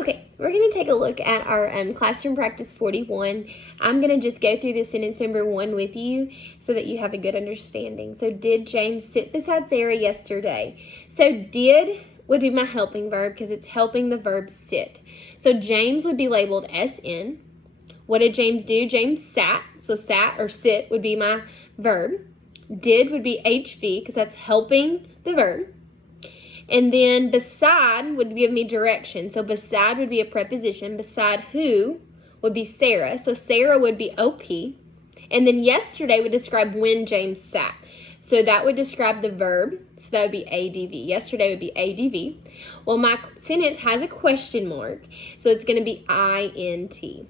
Okay, we're going to take a look at our classroom practice 41. I'm going to just go through the sentence number 1 with you so that you have a good understanding. So, did James sit beside Sarah yesterday? So, did would be my helping verb because it's helping the verb sit. So, James would be labeled SN. What did James do? James sat. So, sat or sit would be my verb. Did would be HV because that's helping the verb. And then beside would give me direction. So beside would be a preposition. Beside who would be Sarah. So Sarah would be OP. And then yesterday would describe when James sat. So that would describe the verb. So that would be ADV. Yesterday would be ADV. Well, my sentence has a question mark. So it's going to be INT.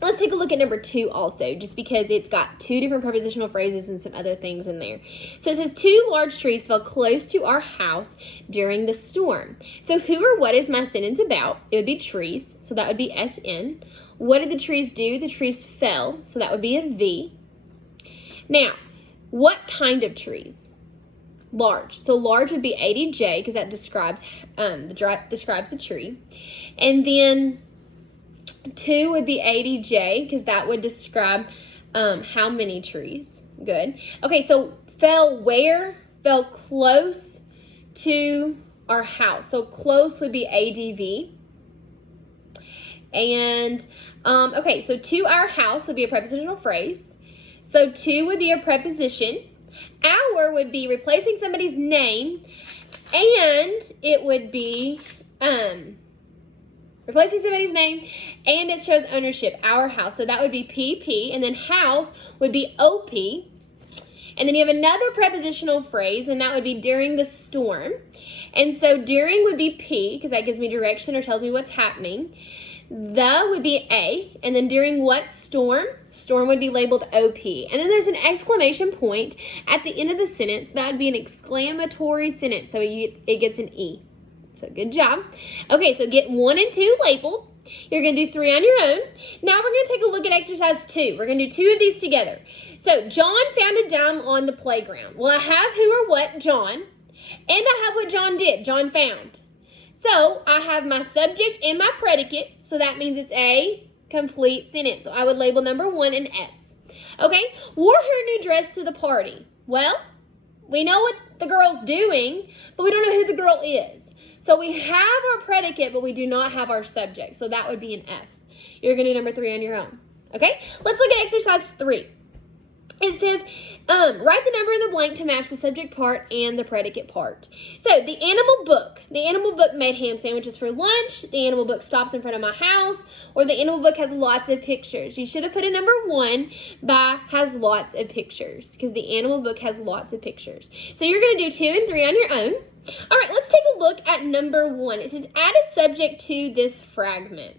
Let's take a look at number 2 also, just because it's got 2 different prepositional phrases and some other things in there. So it says 2 large trees fell close to our house during the storm. So who or what is my sentence about? It would be trees, so that would be SN. What did the trees do? The trees fell, so that would be a V. Now, what kind of trees? Large. So large would be ADJ because that describes the tree. And then 2 would be ADJ because that would describe how many trees. Good. Okay, so fell where? Fell close to our house. So close would be ADV. And, okay, so to our house would be a prepositional phrase. So to would be a preposition. Our would be replacing somebody's name. And it would be, replacing somebody's name, and it shows ownership, our house. So that would be PP, and then house would be OP. And then you have another prepositional phrase, and that would be during the storm. And so during would be P, because that gives me direction or tells me what's happening. The would be A, and then during what storm? Storm would be labeled OP. And then there's an exclamation point at the end of the sentence. That would be an exclamatory sentence, so it gets an E. So good job. Okay, so get 1 and 2 labeled. You're going to do 3 on your own. Now we're going to take a look at exercise 2. We're going to do 2 of these together. So John found a dime on the playground. Well, I have who or what, John, and I have what John did, John found. So I have my subject and my predicate, so that means it's a complete sentence. So I would label number 1 an S. Okay, wore her new dress to the party. Well, we know what the girl's doing, but we don't know who the girl is. So we have our predicate, but we do not have our subject. So that would be an F. You're going to do number 3 on your own. Okay? Let's look at exercise 3. It says, write the number in the blank to match the subject part and the predicate part. So the animal book. The animal book made ham sandwiches for lunch. The animal book stops in front of my house. Or the animal book has lots of pictures. You should have put a number 1 by has lots of pictures, because the animal book has lots of pictures. So you're going to do 2 and 3 on your own. All right, let's take a look at number 1. It says, add a subject to this fragment.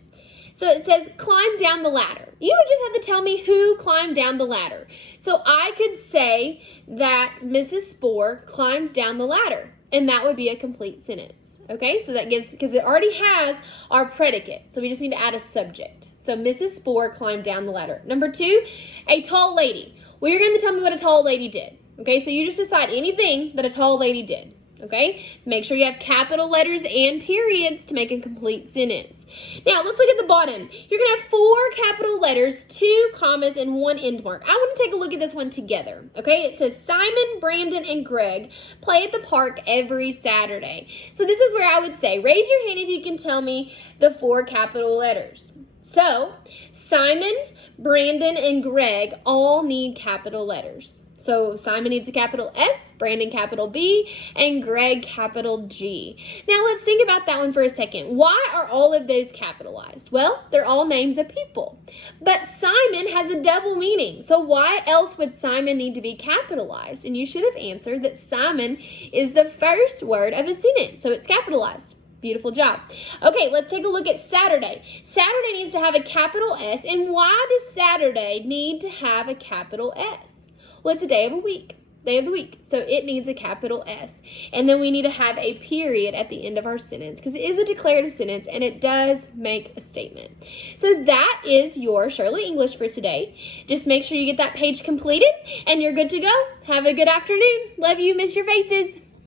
So it says, climb down the ladder. You would just have to tell me who climbed down the ladder. So I could say that Mrs. Spore climbed down the ladder, and that would be a complete sentence. Okay, so that gives, because it already has our predicate, so we just need to add a subject. So Mrs. Spore climbed down the ladder. Number 2, a tall lady. Well, you're going to tell me what a tall lady did. Okay, so you just decide anything that a tall lady did. Okay, make sure you have capital letters and periods to make a complete sentence. Now, let's look at the bottom. You're going to have 4 capital letters, 2 commas, and 1 end mark. I want to take a look at this one together. Okay, it says Simon, Brandon, and Greg play at the park every Saturday. So this is where I would say, raise your hand if you can tell me the 4 capital letters. So, Simon, Brandon, and Greg all need capital letters. So Simon needs a capital S, Brandon capital B, and Greg capital G. Now let's think about that one for a second. Why are all of those capitalized? Well, they're all names of people. But Simon has a double meaning. So why else would Simon need to be capitalized? And you should have answered that Simon is the first word of a sentence. So it's capitalized. Beautiful job. Okay, let's take a look at Saturday. Saturday needs to have a capital S. And why does Saturday need to have a capital S? Well, it's a day of the week, so it needs a capital S. And then we need to have a period at the end of our sentence, because it is a declarative sentence, and it does make a statement. So that is your Shurley English for today. Just make sure you get that page completed, and you're good to go. Have a good afternoon. Love you. Miss your faces.